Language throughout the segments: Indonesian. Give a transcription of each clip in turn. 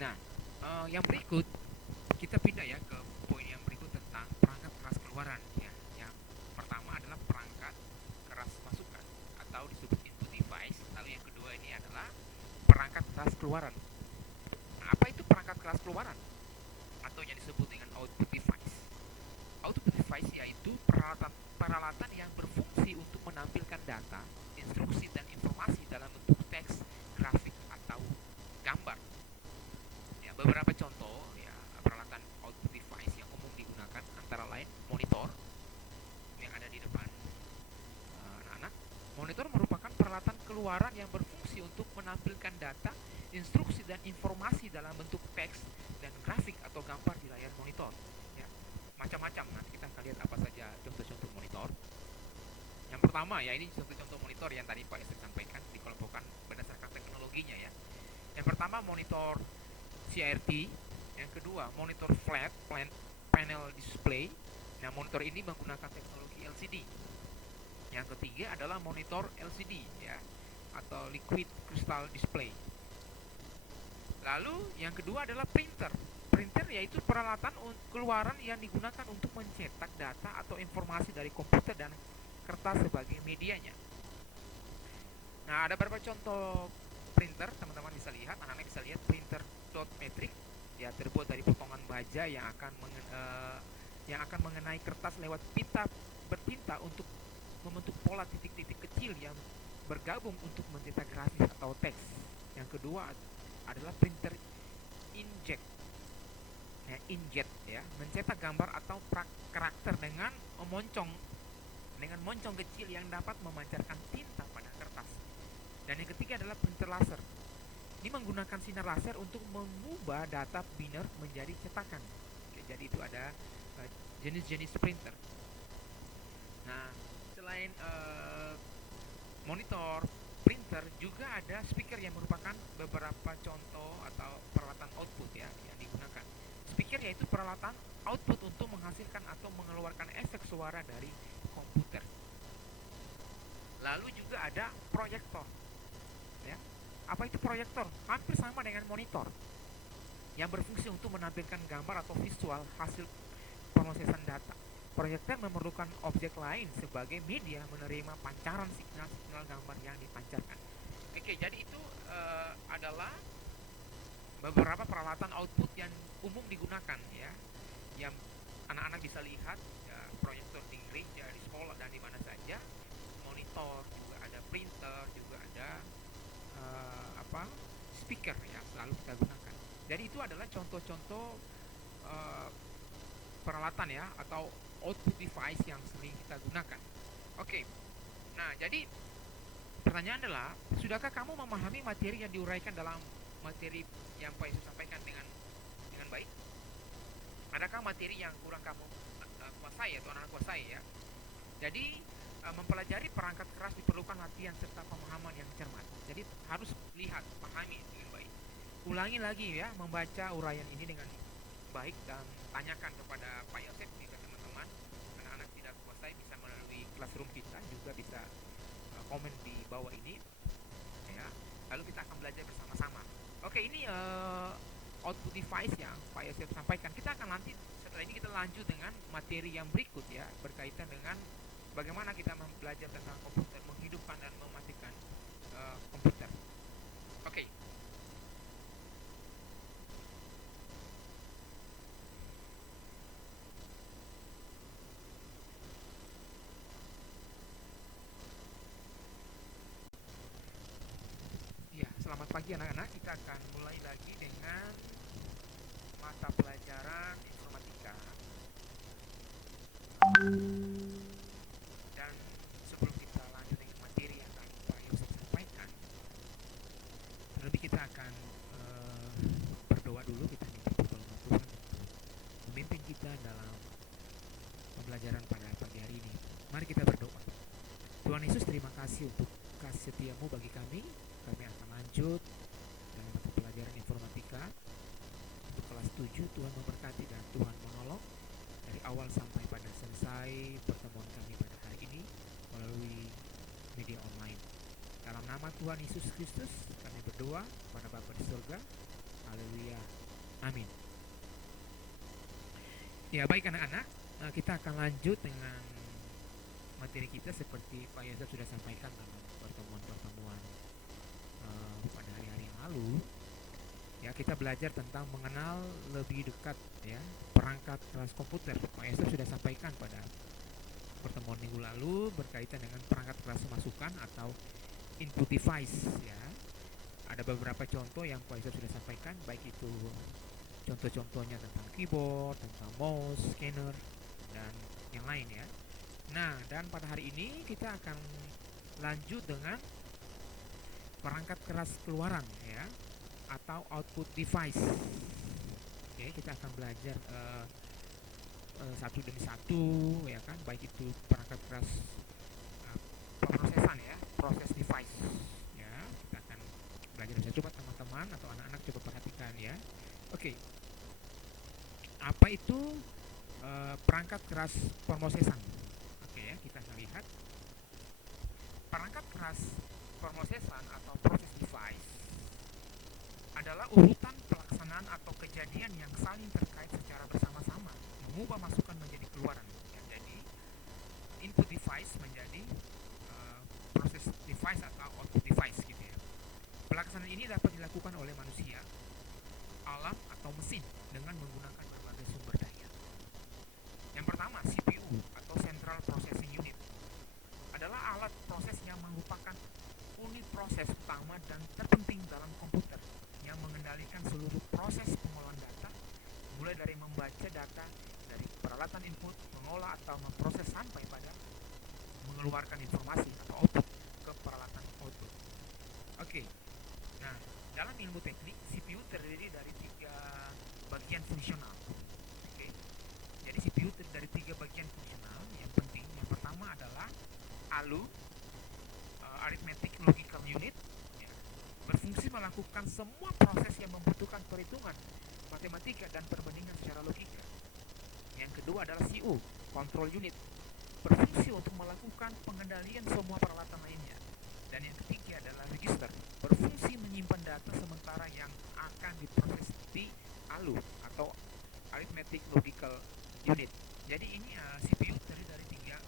Nah, yang berikut kita pindah ya ke poin yang berikut tentang perangkat keras keluaran ya. Yang pertama adalah perangkat keras masukan atau disebut input device. Lalu yang kedua ini adalah perangkat keras keluaran. Nah, apa itu perangkat keras keluaran atau yang disebut dengan output device? Output device yaitu peralatan yang berfungsi untuk menampilkan data, instruksi dan informasi dalam bentuk teks, grafik atau gambar. Ya, beberapa contoh ya peralatan output device yang umum digunakan antara lain monitor yang ada di depan anak-anak. Monitor merupakan peralatan keluaran yang berfungsi untuk menampilkan data, instruksi dan informasi dalam bentuk teks dan grafik atau gambar di layar monitor. Ya, macam-macam. Nanti kita akan lihat apa saja contoh-contoh monitor. Yang pertama ya ini contoh-contoh monitor yang tadi Pak Estri sampaikan dikelompokkan berdasarkan teknologinya ya. Yang pertama monitor CRT, yang kedua monitor flat panel display. Nah, monitor ini menggunakan teknologi LCD. Yang ketiga adalah monitor LCD ya atau liquid crystal display. Lalu yang kedua adalah printer. Printer yaitu peralatan keluaran yang digunakan untuk mencetak data atau informasi dari komputer dan kertas sebagai medianya. Nah, ada beberapa contoh printer, teman-teman bisa lihat, anak-anak bisa lihat printer dot matrix ya terbuat dari potongan baja yang akan mengenai kertas lewat pita berpinta untuk membentuk pola titik-titik kecil yang bergabung untuk mencetak grafis atau teks. Yang kedua adalah printer inkjet. Ya, inkjet ya, mencetak gambar atau karakter dengan moncong kecil yang dapat memancarkan tinta pada kertas. Dan yang ketiga adalah printer laser. Ini menggunakan sinar laser untuk mengubah data biner menjadi cetakan. Oke, jadi itu ada jenis-jenis printer. Nah, selain monitor, printer, juga ada speaker yang merupakan beberapa contoh atau peralatan output ya yang digunakan. Speaker yaitu peralatan output untuk menghasilkan atau mengeluarkan efek suara dari komputer. Lalu juga ada proyektor. Ya. Apa itu proyektor? Hampir sama dengan monitor yang berfungsi untuk menampilkan gambar atau visual hasil pemrosesan data. Proyektor memerlukan objek lain sebagai media menerima pancaran signal-signal gambar yang dipancarkan. Oke, jadi itu adalah beberapa peralatan output yang umum digunakan ya, yang anak-anak bisa lihat ya, proyektor di gereja, di sekolah dan di mana saja. Monitor juga ada, printer juga ada, apa speaker ya selalu kita gunakan. Jadi itu adalah contoh-contoh eh, peralatan ya atau output device yang sering kita gunakan. Oke, nah jadi pertanyaan adalah, sudahkah kamu memahami materi yang diuraikan dalam materi yang Pak Yesus sampaikan dengan baik? Adakah materi yang kurang kamu kuasai atau anak kuasai ya? Jadi mempelajari perangkat keras diperlukan latihan serta pemahaman yang cermat. Jadi harus lihat, pahami dengan baik. Ulangi lagi ya membaca uraian ini dengan baik dan tanyakan kepada Pak Yosef jika teman-teman anak-anak tidak kuasai, bisa melalui classroom kita, juga bisa komen di bawah ini ya. Lalu kita akan belajar bersama-sama. Oke, ini output device yang Pak Yosef sampaikan. Kita akan nanti setelah ini kita lanjut dengan materi yang berikut ya, berkaitan dengan bagaimana kita belajar tentang komputer, menghidupkan dan mematikan komputer. Oke. Ya, selamat pagi anak-anak. Kita akan mulai lagi dengan mata pelajaran informatika. Dan sebelum kita lanjut dengan materi yang tadi Pak Yosef sampaikan, terlebih kita akan berdoa dulu. Kita minta pertolongan Tuhan untuk memimpin kita dalam pembelajaran pada pagi hari ini. Mari kita berdoa. Tuhan Yesus, terima kasih untuk kasih setiamu bagi kami. Kami akan lanjut dengan mata pelajaran informatika untuk kelas 7. Tuhan memberkati dan Tuhan menolong dari awal sampai pada selesai pertemuan kami pada hari ini melalui media online. Dalam nama Tuhan Yesus Kristus kami berdoa pada Bapa di surga. Haleluya. Amin. Ya, baik anak-anak, kita akan lanjut dengan materi kita seperti Pak Yosef sudah sampaikan dalam pertemuan-pertemuan pada hari-hari yang lalu. Ya, kita belajar tentang mengenal lebih dekat ya perangkat kelas komputer. Pak Yosef sudah sampaikan pada pertemuan minggu lalu berkaitan dengan perangkat kelas masukan atau input device ya. Ada beberapa contoh yang Pak Yosef sudah sampaikan, baik itu contoh-contohnya tentang keyboard, tentang mouse, scanner, dan yang lain ya. Nah, dan pada hari ini kita akan lanjut dengan perangkat keras keluaran ya, atau output device. Oke, kita akan belajar satu demi satu ya kan, baik itu perangkat keras pemrosesan ya, proses device ya. Kita akan belajar. Saya coba teman-teman atau anak-anak coba perhatikan ya. Oke, apa itu perangkat keras pemrosesan? Oke ya, kita akan lihat perangkat keras pemrosesan atau proses device adalah urutan pelaksanaan atau kejadian yang saling terkait secara bersama-sama mengubah masukan menjadi keluaran ya. Jadi input device menjadi proses device atau output device gitu ya. Pelaksanaan ini dapat dilakukan oleh manusia, alat atau mesin dengan menggunakan berbagai sumber daya. Yang pertama, CPU atau Central Processing Unit adalah alat proses yang merupakan unit proses utama dan terpenting dalam komputer yang mengendalikan seluruh proses pengolahan data, mulai dari membaca data dari peralatan input, mengolah atau memproses sampai pada mengeluarkan informasi atau output ke peralatan output. Oke. Nah, dalam ilmu teknik, CPU terdiri dari 3 bagian fungsional. Oke. Jadi CPU terdiri dari 3 bagian fungsional yang penting. Yang pertama adalah ALU, Arithmetic Logical Unit, ya, berfungsi melakukan semua proses yang membutuhkan perhitungan matematika dan perbandingan secara logika. Yang kedua adalah CU, Control Unit, berfungsi untuk melakukan pengendalian semua peralatan lainnya. Dan yang ketiga adalah Register, berfungsi menyimpan data sementara yang akan diproses di ALU atau Arithmetic Logical Unit. Jadi ini CPU terdiri dari 3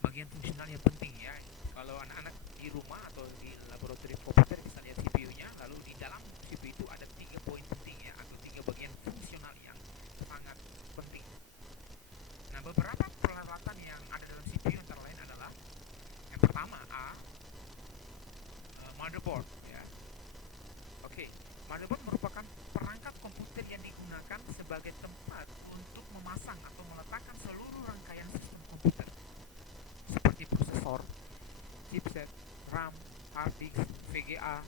bagian fungsional yang penting ya. Kalau anak-anak di rumah atau di laboratorium komputer bisa lihat CPU-nya, lalu di dalam CPU itu ada 3 poin penting ya, atau 3 bagian fungsional yang sangat penting. Nah, beberapa peralatan yang ada dalam CPU antara lain adalah yang pertama motherboard ya. Oke, motherboard merupakan perangkat komputer yang digunakan sebagai tempat untuk memasang atau meletakkan seluruh rangkaian sistem komputer seperti prosesor, chipset, RAM, hard disk, VGA,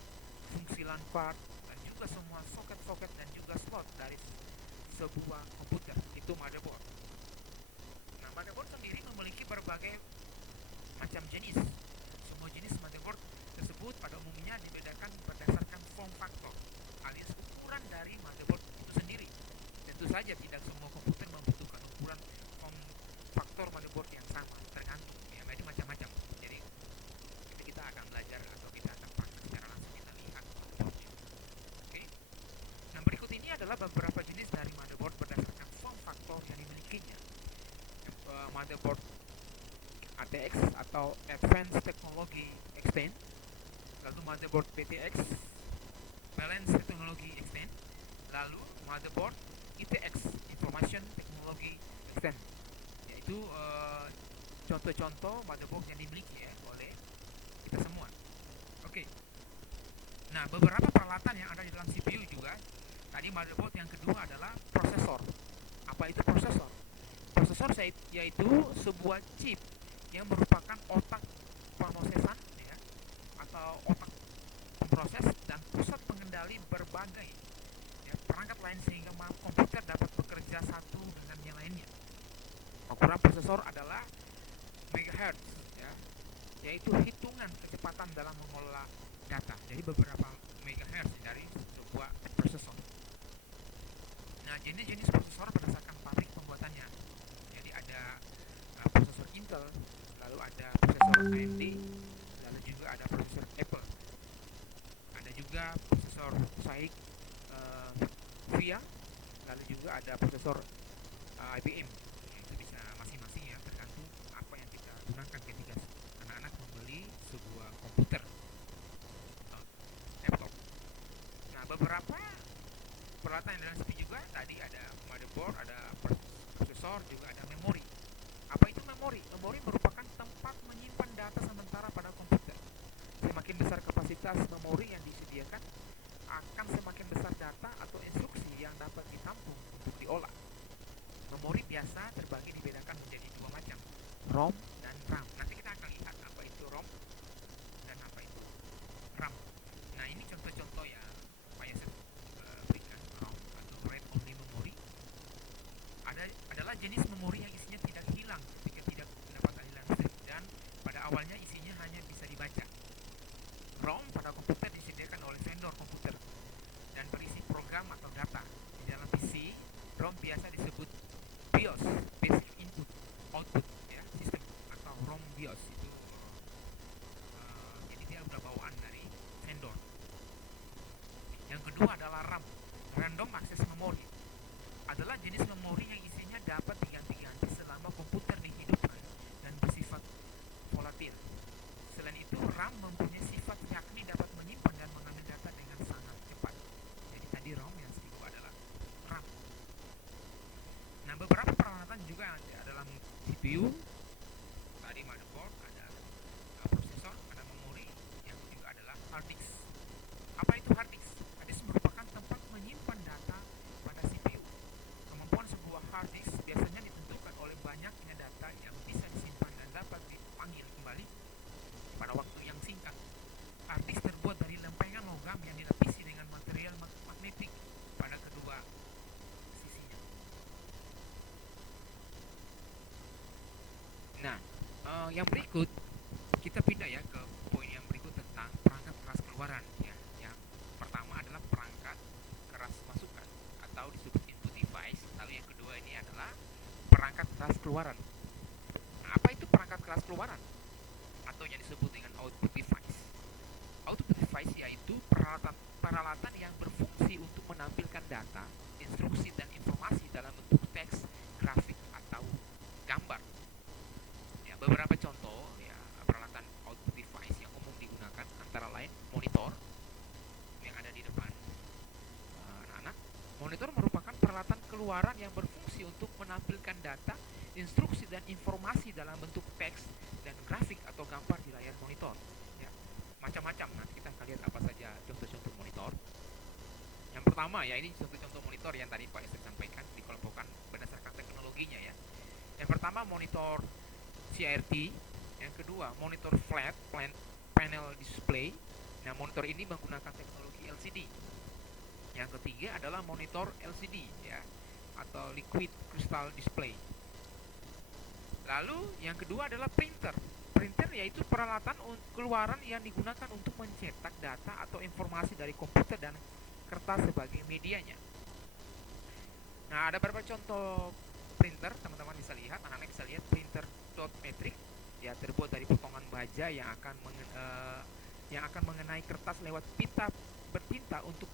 fungsi LAN card, dan juga semua soket-soket dan juga slot dari sebuah komputer. Itu motherboard. Nah, motherboard sendiri memiliki berbagai macam jenis. Semua jenis motherboard tersebut pada umumnya dibedakan berdasarkan form factor, alias ukuran dari motherboard itu sendiri. Tentu saja tidak semua komputer membutuhkan ukuran form factor motherboard yang sama, tergantung ya, itu macam-macam. Jadi kita akan belajar atau kita akan praktek secara langsung, kita lihat motherboardnya. Oke. Nah, berikut ini adalah beberapa jenis dari motherboard berdasarkan form factor yang dimilikinya. Motherboard ATX atau Advanced Technology Extend, lalu motherboard PTX, Balanced Technology Extend, lalu motherboard ITX, Information Technology Extend. Yaitu contoh-contoh motherboard yang dimiliki ya oleh kita semua. Oke. Nah, beberapa peralatan yang ada di dalam CPU juga. Tadi motherboard yang kedua adalah prosesor. Apa itu prosesor? Prosesor yaitu sebuah chip yang merupakan otak pemrosesan ya, atau otak pemroses dan pusat pengendali berbagai ya, perangkat lain sehingga komputer dapat bekerja satu dengan yang lainnya. Ukuran prosesor adalah megahertz ya, yaitu hitungan kecepatan dalam mengolah data. Jadi beberapa megahertz dari sebuah prosesor. Nah, jenis-jenis prosesor berdasarkan pabrik pembuatannya. Jadi ada prosesor Intel, lalu ada prosesor AMD, lalu juga ada prosesor Apple. Ada juga prosesor Cyrix, VIA, lalu juga ada prosesor IBM. Itu bisa masing-masing ya, tergantung apa yang kita gunakan ketika anak-anak membeli sebuah komputer atau laptop. Nah, beberapa peralatan yang dalam CPU juga tadi ada motherboard, ada prosesor, juga ada memori. Apa itu memori? Memori merupakan tempat menyimpan data sementara pada komputer. Semakin besar kapasitas memori yang disediakan, akan semakin besar data atau instruksi yang dapat ditampung untuk diolah. Memori biasa terbagi dibedakan menjadi dua macam, ROM dan RAM. Nanti kita akan lihat apa itu ROM dan apa itu RAM. Nah, ini contoh-contoh yang saya berikan. ROM atau Read Only Memory adalah jenis memori yang isinya tidak hilang ketika tidak dapat aliran listrik, dan pada awalnya isinya hanya bisa dibaca. ROM pada komputer disediakan oleh vendor komputer dan berisi program atau data. Di dalam PC, ROM biasa disebut BIOS, Basic Input Output ya, sistem, atau ROM BIOS itu. Jadi dia udah bawaan dari vendor. Yang kedua adalah RAM, Random Access Memory. Adalah jenis memori yang isinya dapat diganti-ganti selama komputer dihidupkan dan bersifat volatil. Selain itu, RAM mempunyai sifat yakni dapat menyimpan dan mengambil data dengan sangat cepat. Jadi tadi ROM, yang kedua adalah RAM. Nah, beberapa peralatan juga yang ada dalam CPU. Tadi motherboard, ada prosesor, ada memori, yang juga adalah hard disk. Apa itu hard disk? Hard disk merupakan tempat menyimpan data pada CPU. Kemampuan sebuah hard disk biasanya ditentukan oleh banyaknya data yang bisa disimpan dan dapat dipanggil kembali pada waktu yang singkat. Hard disk terbuat dari lempengan logam yang dilapisi dengan material magnetik pada kedua sisinya. Nah, yang berikut kita pindah ya ke poin yang berikut tentang perangkat keras keluaran ya. Yang pertama adalah perangkat keras masukan atau disebut input device. Lalu yang kedua ini adalah perangkat keras keluaran. Nah, apa itu perangkat keras keluaran? Atau yang disebut dengan output device. Output device yaitu peralatan yang berfungsi untuk menampilkan data, instruksi, dan informasi dalam bentuk teks, grafik, atau gambar. Ya, beberapa contoh ya peralatan output device yang umum digunakan antara lain monitor yang ada di depan anak-anak. Monitor merupakan peralatan keluaran yang berfungsi untuk menampilkan data, instruksi, dan informasi dalam bentuk teks dan grafik atau gambar di layar monitor. Ya, macam-macam. Nanti kita akan lihat apa saja contoh-contoh monitor. Yang pertama ya, ini contoh-contoh monitor yang tadi Pak Esther sampaikan, dikelompokkan berdasarkan teknologinya ya. Yang pertama monitor CRT, yang kedua monitor flat panel display. Nah, monitor ini menggunakan teknologi LCD. Yang ketiga adalah monitor LCD ya, atau liquid crystal display. Lalu yang kedua adalah printer. Printer yaitu peralatan keluaran yang digunakan untuk mencetak data atau informasi dari komputer dan kertas sebagai medianya. Nah, ada beberapa contoh printer, teman-teman bisa lihat, anak-anak bisa lihat printer dot matrix ya, terbuat dari potongan baja yang akan mengenai kertas lewat pita bertinta untuk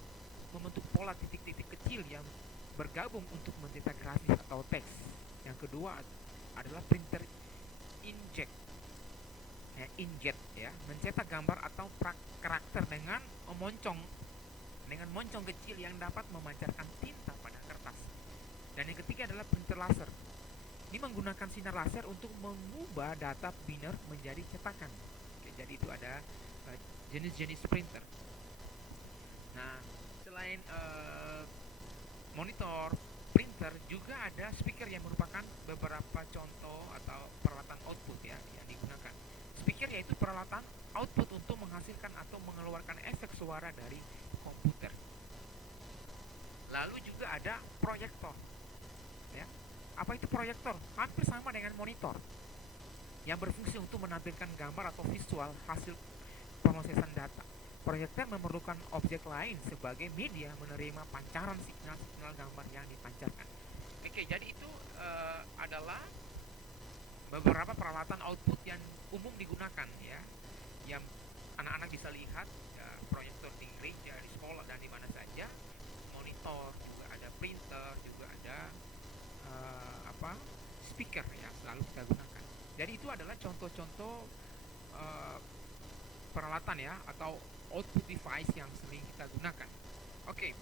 membentuk pola titik-titik kecil yang bergabung untuk mencetak grafis atau teks. Yang kedua adalah printer inkjet ya, inkjet ya, mencetak gambar atau karakter dengan moncong kecil yang dapat memancarkan tinta pada kertas. Dan yang ketiga adalah printer laser. Ini menggunakan sinar laser untuk mengubah data biner menjadi cetakan. Oke, jadi itu ada jenis-jenis printer. Nah, selain monitor, printer, juga ada speaker yang merupakan beberapa contoh atau peralatan output ya yang digunakan. Speaker yaitu peralatan output untuk menghasilkan atau mengeluarkan efek suara dari komputer. Lalu juga ada proyektor. Ya. Apa itu proyektor? Hampir sama dengan monitor, yang berfungsi untuk menampilkan gambar atau visual hasil pemrosesan data. Proyektor memerlukan objek lain sebagai media menerima pancaran signal gambar yang dipancarkan. Oke, jadi itu adalah beberapa peralatan output yang umum digunakan ya, yang anak-anak bisa lihat ya, proyektor di gereja, di sekolah, dan di mana saja. speaker ya selalu kita gunakan. Jadi itu adalah contoh-contoh uh, peralatan ya atau output device yang sering kita gunakan. Oke,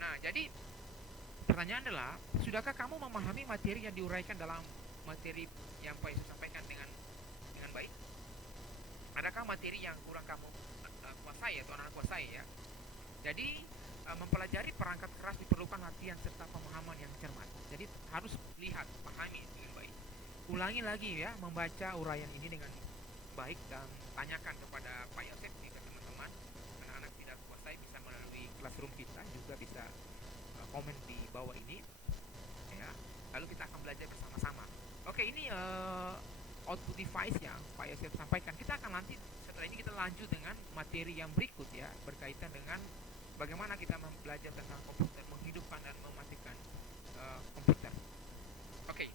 nah jadi pertanyaan adalah, sudahkah kamu memahami materi yang diuraikan dalam materi yang Pak Yesus sampaikan dengan baik? Adakah materi yang kurang kamu kuasai atau anak kuasai ya? Jadi mempelajari perangkat keras diperlukan latihan serta pemahaman yang cermat. Jadi harus lihat, pahami dengan baik. Ulangi lagi ya, membaca uraian ini dengan baik dan tanyakan kepada Pak Yosef jika teman-teman anak-anak tidak kuasai, bisa melalui classroom kita, juga bisa komen di bawah ini ya. Lalu kita akan belajar bersama-sama. Oke, ini output device yang Pak Yosef sampaikan. Kita akan nanti setelah ini kita lanjut dengan materi yang berikut ya, berkaitan dengan bagaimana kita belajar tentang komputer, menghidupkan dan mematikan komputer. Oke.